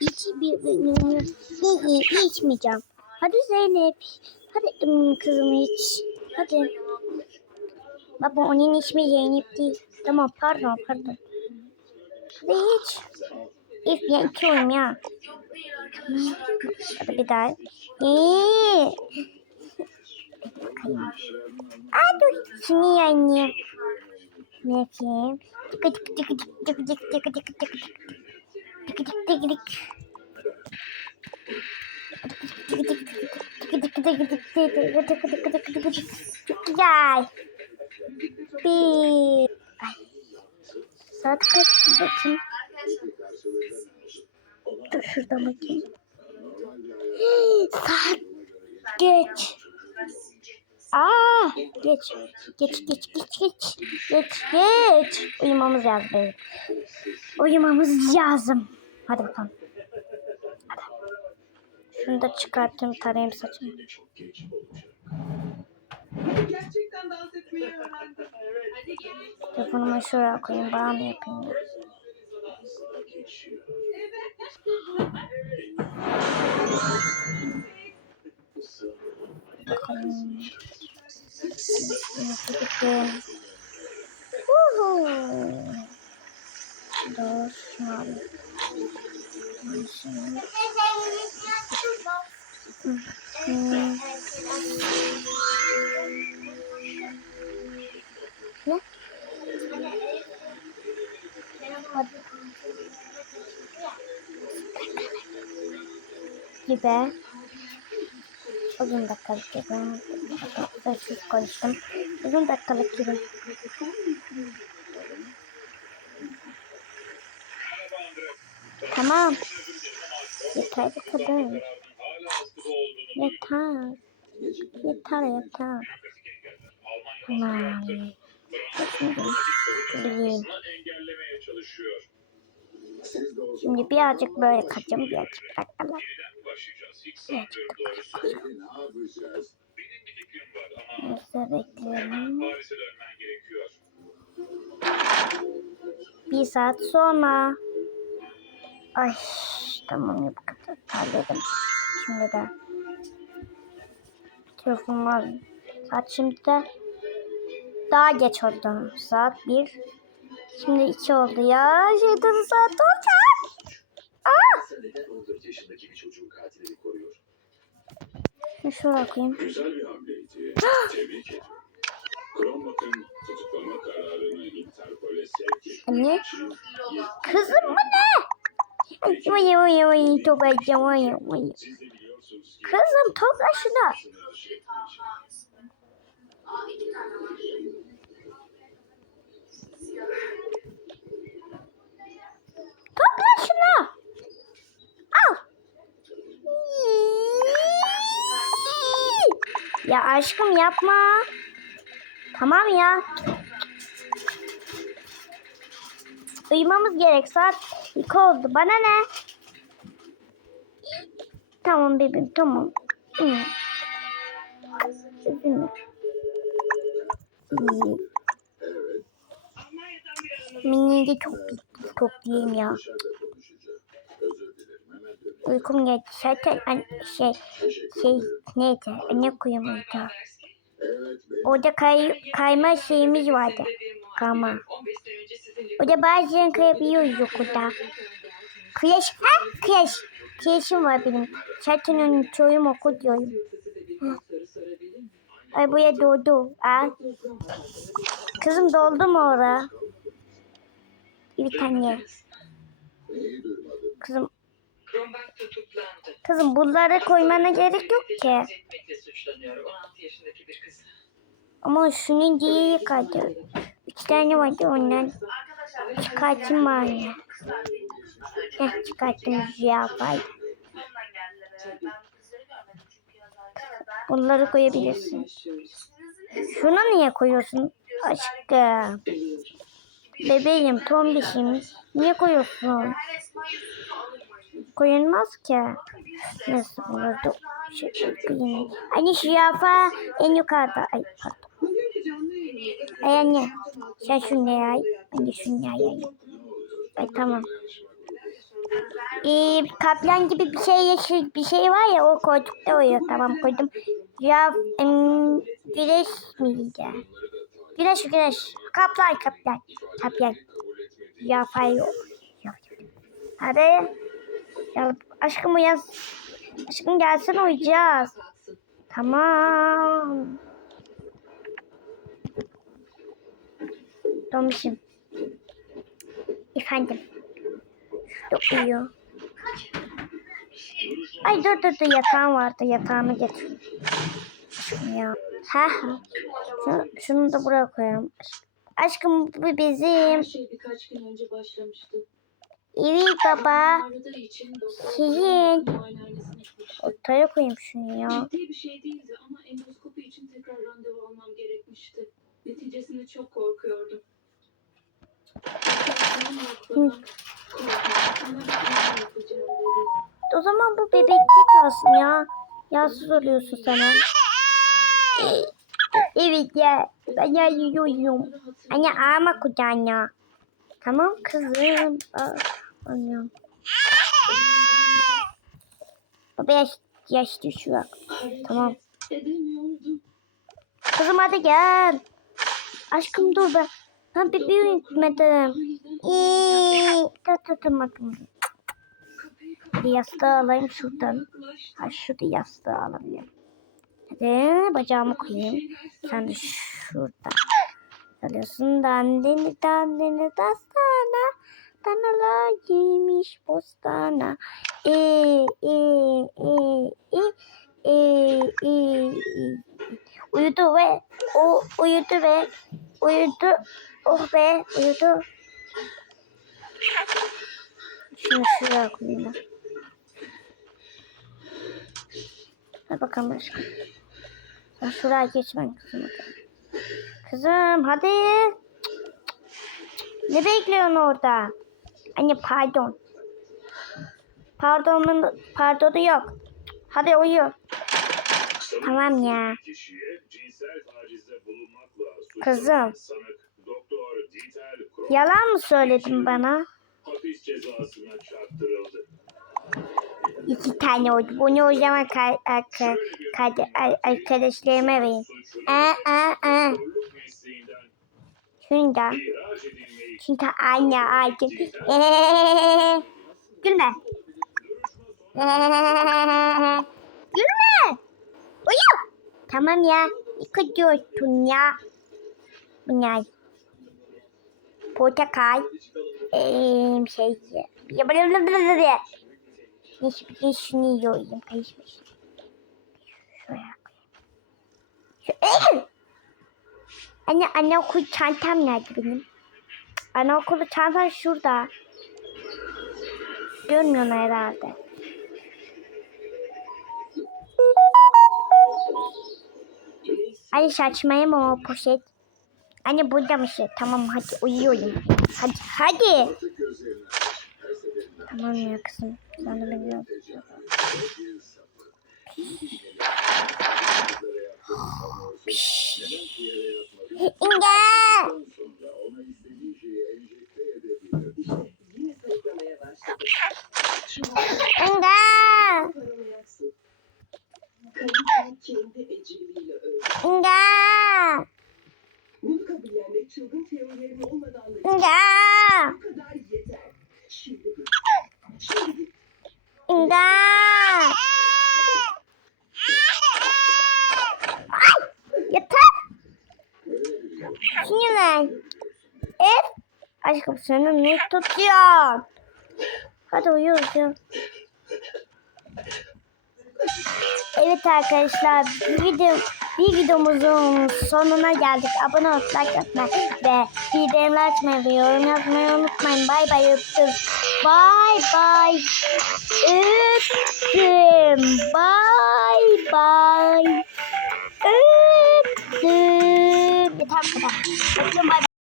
İç bir İyi iyi içmeyeceğim. Hadi Zeynep. Hadi ım, kızım iç. Hadi. Baba onun ismi Zeynep değil. Tamam pardon pardon. Hadi iç. İf ben içiyorum ya. Hadi bir daha. İyi. Bakayım. Aa dur. Şimdi yani. Ne yapayım? Tıkı tıkı tıkı tıkı tıkı tıkı tıkı tıkı tıkı tıkı. Tıkı tıkı tıkı tıkı. Çok güzel. Bir. Ay. Saat kaç bakayım. Dur şurada bakayım. Saat geç. Aa, geç. Geç, geç, geç, geç. Geç, geç. Uyumamız lazım. Uyumamız lazım. Hadi bakalım. Hadi. Şunu da çıkartayım, tarayayım saçımı. Gerçekten dans etmeyi öğrendim. Telefonumu şuraya koyayım, bana mı yapayım ya? Bakalım. Nasıl gittim? Uhu. Dur, şunu alayım. Şunu. Hmm. Ne? Gibi. Uzun dakikalık gibi. Sessiz konuştum. Uzun dakikalık gibi. Tamam yeter bu kadar. Yeter. Yeter yeter. Aman. Şimdi birazcık böyle kaçayım, birazcık bırakalım. Birazcık Neyse bekleyelim. Bir saat sonra. Ay tamam yapalım halledim. Şimdi de telefonum var. Saat şimdi de daha geç oldu. Saat bir. Şimdi iki oldu ya. Şeytanın saat olacak. Sen neden 14 yaşındaki Anne. Kızım bu ne? Vay vay vay toplayacağım vay vay. Kızım topla şunu. Topla şunu. Al. Ya aşkım yapma. Tamam ya. Uyumamız gerek. Saat 2 oldu. Bana ne? Tamam bebeğim tamam. Üzülme. İyi. Mini de çok çok diyeyim ya. Uykum geldi. Zaten an- şey şey neydi? Ne koyayım orada? Kay, kayma şeyimiz vardı. Kayma. Orada bazen kayabiliyoruz okulda. Kıyaş, ha kıyaş. Kıyaşım var benim. Zaten onu çoğum okul diyorum. Ay buraya doldu. Al. Kızım doldu mu oraya? Bir tane. Kızım, kızım bunları koymana gerek yok ki. Tecavüz etmekle suçlanıyor 16 yaşındaki bir kız. Ama şunun diye kaldı. Üç tane vardı ondan. Çıkartayım bari. Heh çıkarttım ziyafayı. Bunları koyabilirsin. Şunu niye koyuyorsun? Aşkım. Bebeğim, tombişim. Niye koyuyorsun? Koyulmaz ki. Nasıl burada? Şey. Anne ziyafa en yukarıda. Ay pardon. Ay anne. Sen şunu ne ay? Anne şunu ne ay? tamam. Ee, kaplan gibi bir şey yeşil bir şey var ya o koltukta uyuyor. Tamam koydum. Ya em, güneş miydi? Güneş güneş. Kaplan kaplan. Kaplan. Ya fay yok. Hadi. Ya aşkım uyan. Aşkım gelsin uyuyacağız. Tamam. Dolmuşum. Efendim. Şurada uyuyor. Ay dur dur dur yatağım vardı yatağımı getir. Ya. Ha ha. Şunu, şunu da buraya koyalım. Aşkım bu bizim. Her şey birkaç gün önce başlamıştı. Evet baba. Sizin. Ortaya koyayım şunu ya. Ciddi bir şey değildi ama endoskopi için tekrar randevu almam gerekmişti. Neticesinde çok korkuyordum. O zaman bu bebekte kalsın ya. Yalnız oluyorsun sana. Evet ya. Ben ya yiyorum. Anne ağma kucağına. Tamam kızım. Anlıyorum. Baba yaş, yaş düşüyor. Tamam. Kızım hadi gel. Aşkım dur ben. Ben bebeği unutmadım. Bakayım. kapıyı Bir yastığı alayım şuradan. Ha şurada yastığı alabilirim. Hadi bacağımı koyayım. Sen de şurada. Alıyorsun dandini dandini dastana. Danalar giymiş bostana. E e e e e e e. Uyudu ve o uyudu ve uyudu. Oh be uyudu. Şunu şuraya koyayım ben. Hadi bakalım aşkım. Sen şuraya geçmen kızım. Kızım hadi. Ne bekliyorsun orada? Anne pardon. Pardonun pardonu yok. Hadi uyu. Tamam ya. Kızım. Yalan mı söyledin bana? İki tane oldu. Bunu o zaman ka- ka- ar- arkadaşlarıma. Suçlu Aa, aa, aa. Şunu da. Çünkü anne artık. Gülme. Gülme. Uyu. Tamam ya. Yıkıyorsun ya. Bunlar. Portakal. Eee, şey. Ya böyle. Neyse bir de şunu yiyorum. Karışmış. Anne, anne okul çantam nerede benim? Anaokulu çantam şurada. Görmüyorsun herhalde. Hadi saçmayma o poşet. Anne burada mısın? Tamam hadi uyuyorum. Hadi hadi. Tamam ya kızım. Sen de biliyorum. İnge. İnge. İnge. Bunu kabullenmek çılgın teorilerin olmadığını İnge. bu kadar yeter. Şimdi git. Şimdi git. İnge. Ay yeter. Sinirlen. Ev. Aşkım senin ne tutuyor? Hadi uyu uyu. Evet arkadaşlar bir video bir videomuzun sonuna geldik. Abone olup like atmayı ve bildirimleri açmayı ve yorum yazmayı unutmayın. Bay bay öptüm. Bay bay öptüm. Bay bay öptüm. Yeter bu kadar. Öptüm bay bay.